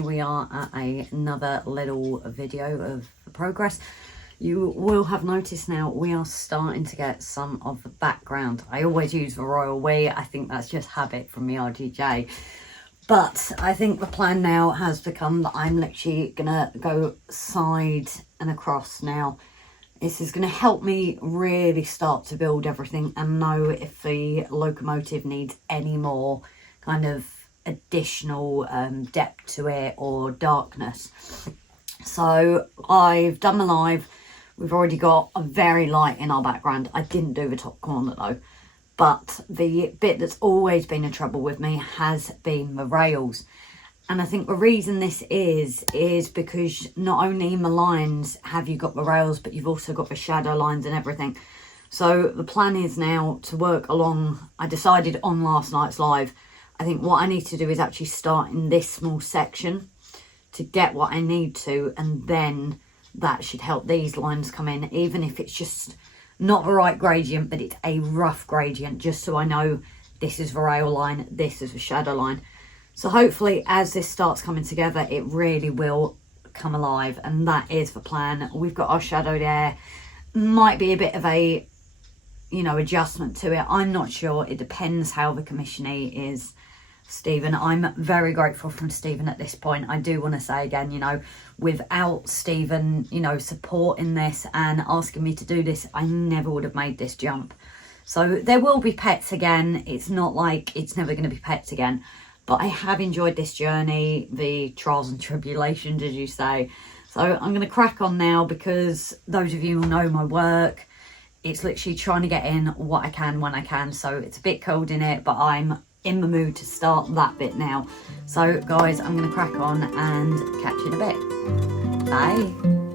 We are at another little video of progress. You will have noticed now we are starting to get some of the background. I always use the royal we. I think that's just habit from the RGJ. But I think the plan now has become that I'm literally going to go side and across now. This is going to help me really start to build everything and know if the locomotive needs any more kind of additional depth to it or darkness. So I've done the live. We've already got a very light in our background. I didn't do the top corner though. But the bit that's always been a trouble with me has been the rails. And I think the reason this is because not only in the lines have you got the rails, but you've also got the shadow lines and everything. So the plan is now to work along, I decided on last night's live, I think what I need to do is actually start in this small section to get what I need to, and then that should help these lines come in, even if it's just not the right gradient, but it's a rough gradient, just so I know this is the rail line, this is the shadow line. So hopefully as this starts coming together, it really will come alive, and that is the plan. We've got our shadow there. Might be a bit of a, you know, adjustment to it. I'm not sure. It depends how the commissioner is, Stephen. I'm very grateful from Stephen at this point. I do want to say again, you know, without Stephen, you know, supporting this and asking me to do this, I never would have made this jump. So there will be pets again. It's not like it's never going to be pets again. But I have enjoyed this journey, the trials and tribulations, as you say. So I'm going to crack on now, because those of you who know my work, it's literally trying to get in what I can when I can. So it's a bit cold in it, but I'm in the mood to start that bit now. So guys, I'm going to crack on and catch you in a bit. Bye.